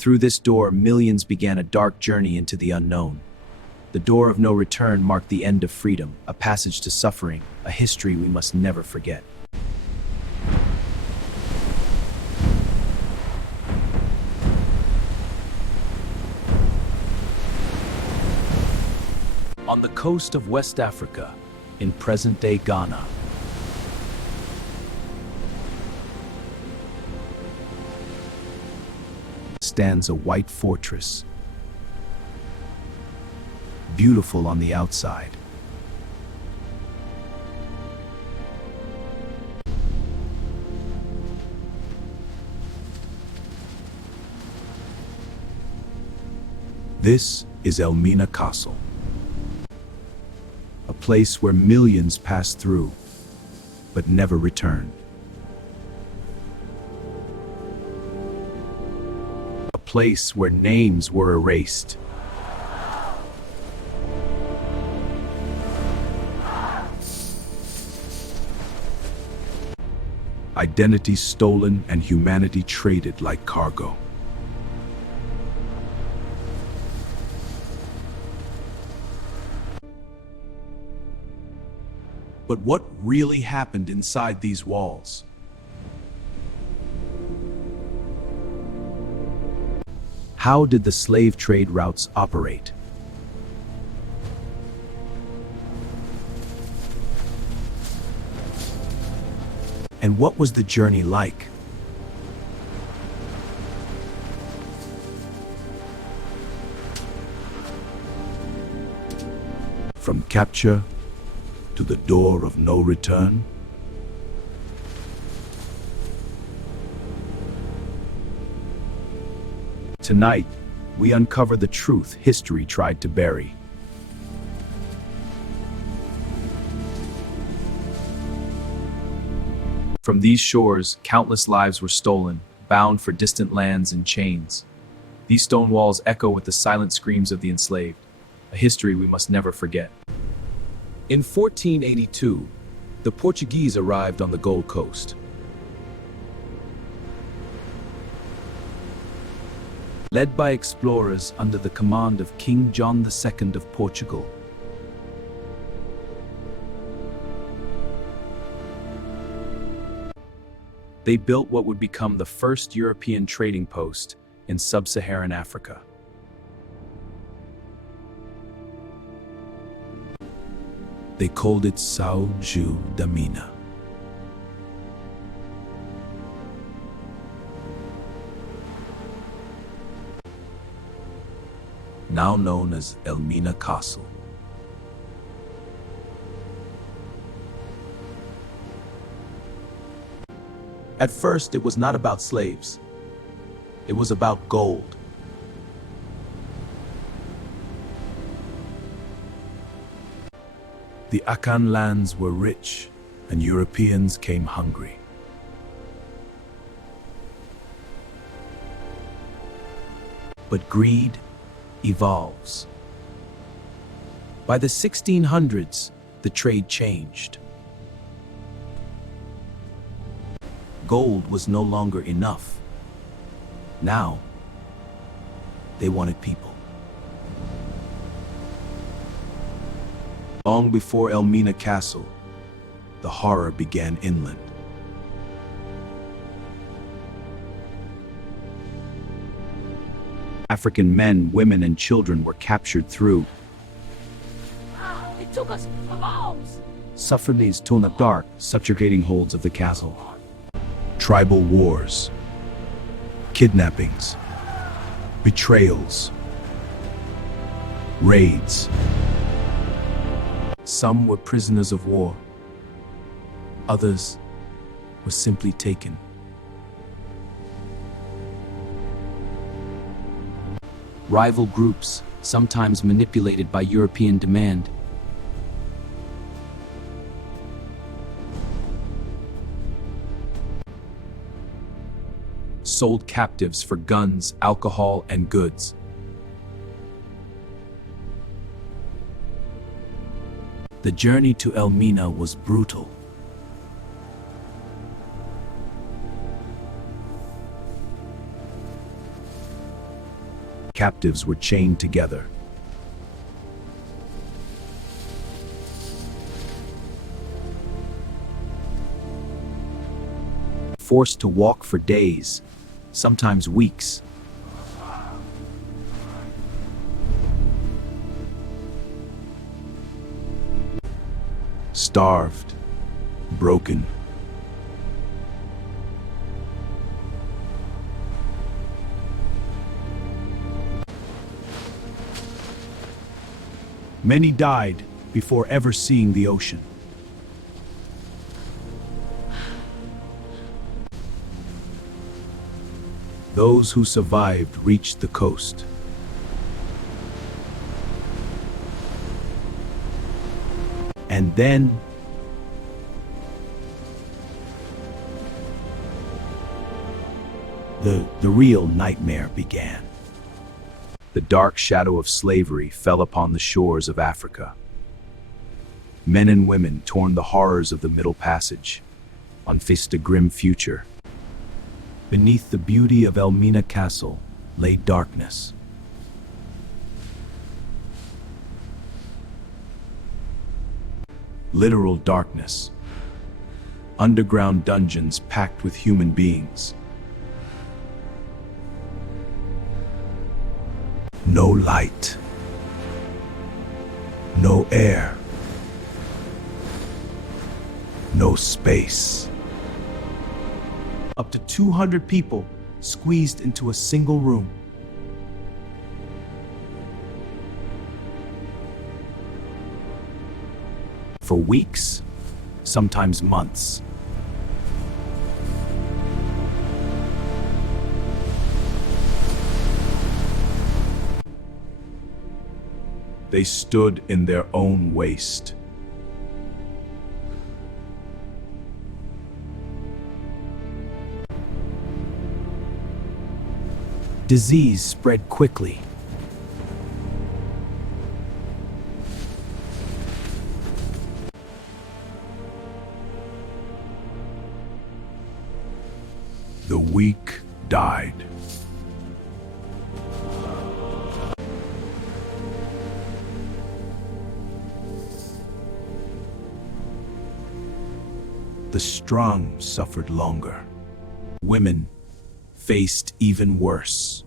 Through this door, millions began a dark journey into the unknown. The door of no return marked the end of freedom, a passage to suffering, a history we must never forget. On the coast of West Africa, in present-day Ghana, stands a white fortress, beautiful on the outside. This is Elmina Castle, a place where millions passed through, but never returned. A place where names were erased. Identity stolen and humanity traded like cargo. But what really happened inside these walls? How did the slave trade routes operate? And what was the journey like? From capture to the door of no return? Tonight, we uncover the truth history tried to bury. From these shores, countless lives were stolen, bound for distant lands in chains. These stone walls echo with the silent screams of the enslaved, a history we must never forget. In 1482, the Portuguese arrived on the Gold Coast. Led by explorers under the command of King John II of Portugal. They built what would become the first European trading post in sub-Saharan Africa. They called it São João da Mina. Now known as Elmina Castle. At first, it was not about slaves. It was about gold. The Akan lands were rich, and Europeans came hungry. But greed evolves. By the 1600s, the trade changed. Gold was no longer enough. Now, they wanted people. Long before Elmina Castle, the horror began inland. African men, women, and children were captured through It took us for arms. Sufferings to the dark, subjugating holds of the castle. Tribal wars, kidnappings, betrayals, raids. Some were prisoners of war. Others were simply taken. Rival groups, sometimes manipulated by European demand, sold captives for guns, alcohol, and goods. The journey to Elmina was brutal. Captives were chained together. Forced to walk for days, sometimes weeks. Starved, broken. Many died before ever seeing the ocean. Those who survived reached the coast. And then the real nightmare began. The dark shadow of slavery fell upon the shores of Africa. Men and women torn the horrors of the Middle Passage, unfaced a grim future. Beneath the beauty of Elmina Castle lay darkness. Literal darkness. Underground dungeons packed with human beings. No light. No air. No space. Up to 200 people squeezed into a single room. For weeks, sometimes months. They stood in their own waste. Disease spread quickly. The weak died. The strong suffered longer. Women faced even worse.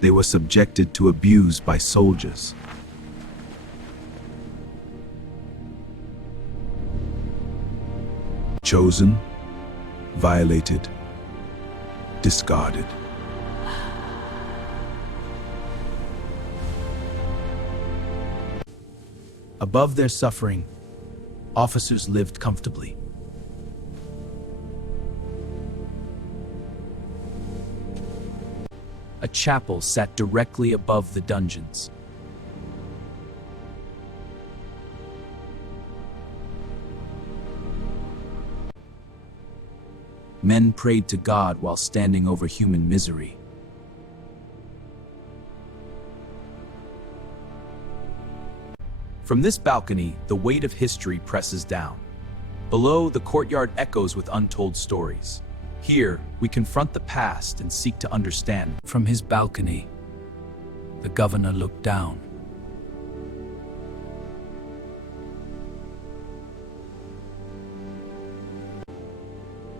They were subjected to abuse by soldiers. Chosen, violated, discarded. Above their suffering, officers lived comfortably. A chapel sat directly above the dungeons. Men prayed to God while standing over human misery. From this balcony, the weight of history presses down. Below, the courtyard echoes with untold stories. Here, we confront the past and seek to understand. From his balcony, the governor looked down.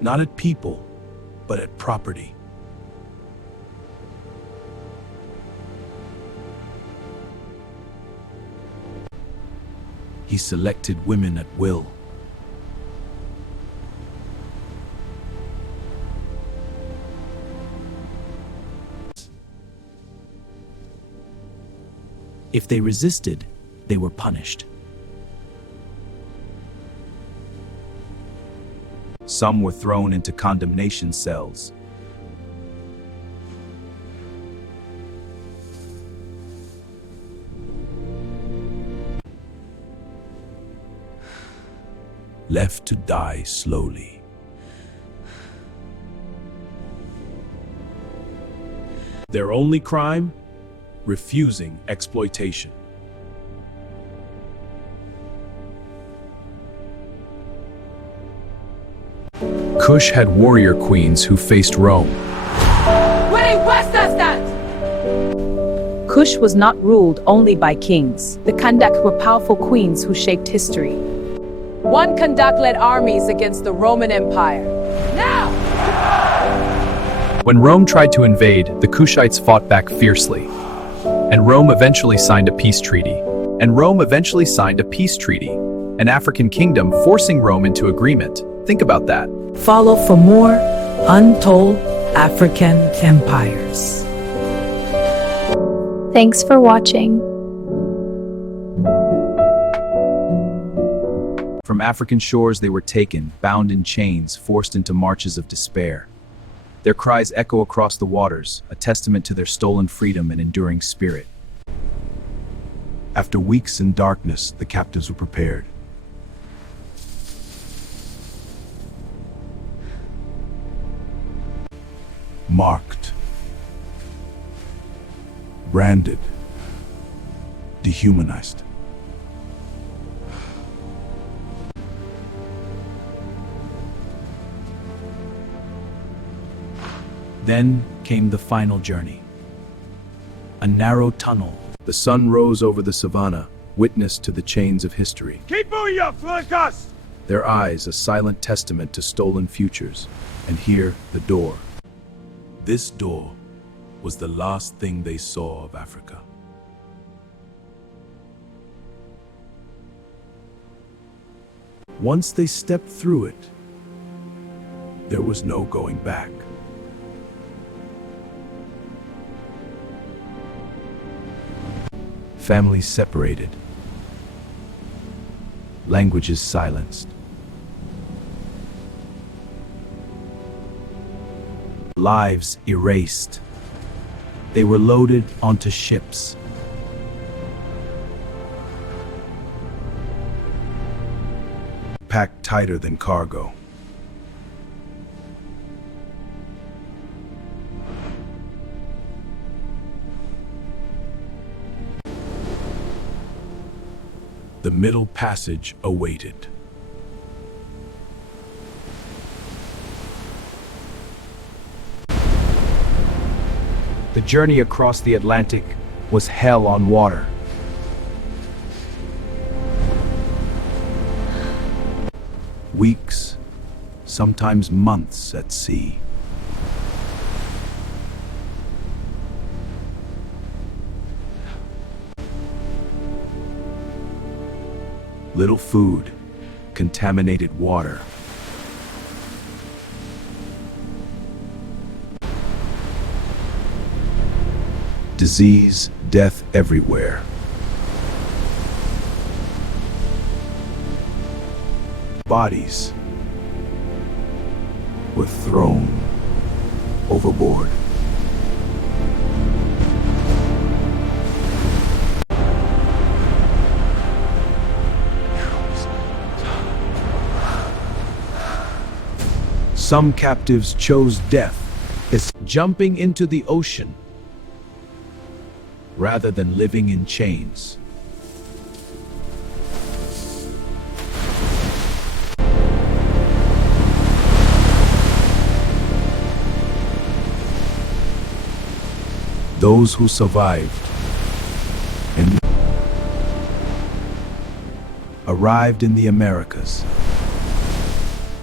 Not at people, but at property. He selected women at will. If they resisted, they were punished. Some were thrown into condemnation cells. Left to die slowly. Their only crime? Refusing exploitation. Kush had warrior queens who faced Rome. Kush was not ruled only by kings. The Kandak were powerful queens who shaped history. One Kandak led armies against the Roman Empire. Now! When Rome tried to invade, the Kushites fought back fiercely. And Rome eventually signed a peace treaty. An African kingdom forcing Rome into agreement. Think about that. Follow for more untold African empires. Thanks for watching. From African shores they were taken, bound in chains, forced into marches of despair. Their cries echo across the waters, a testament to their stolen freedom and enduring spirit. After weeks in darkness, the captives were prepared. Marked, branded, dehumanized. Then came the final journey. A narrow tunnel. The sun rose over the savannah, witness to the chains of history. Keep moving up, flank us! Their eyes a silent testament to stolen futures. And here, the door. This door was the last thing they saw of Africa. Once they stepped through it, there was no going back. Families separated. Languages silenced. Lives erased. They were loaded onto ships. Packed tighter than cargo. The Middle Passage awaited. The journey across the Atlantic was hell on water. Weeks, sometimes months at sea. Little food, contaminated water. Disease, death everywhere. Bodies were thrown overboard. Some captives chose death, as jumping into the ocean, rather than living in chains. Those who survived and arrived in the Americas,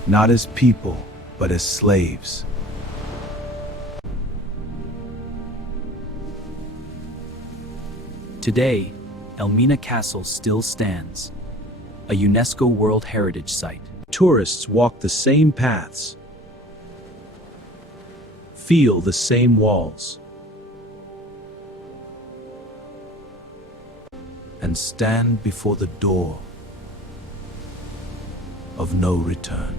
not as people, but as slaves. Today, Elmina Castle still stands, a UNESCO World Heritage Site. Tourists walk the same paths, feel the same walls, and stand before the door of no return.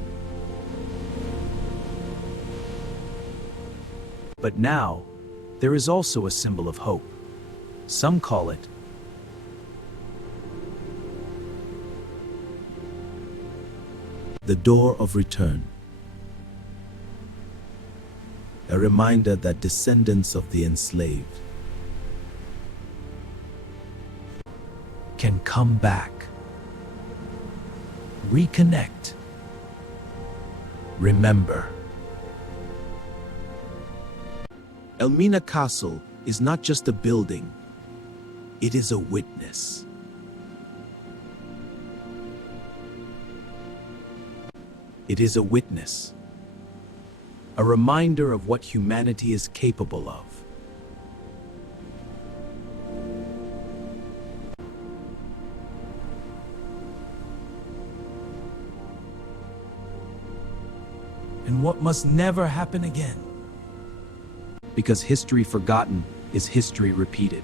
But now, there is also a symbol of hope. Some call it the door of return. A reminder that descendants of the enslaved can come back, reconnect, Remember, Elmina Castle is not just a building, it is a witness. It is a witness. A reminder of what humanity is capable of. And what must never happen again. because history forgotten is history repeated.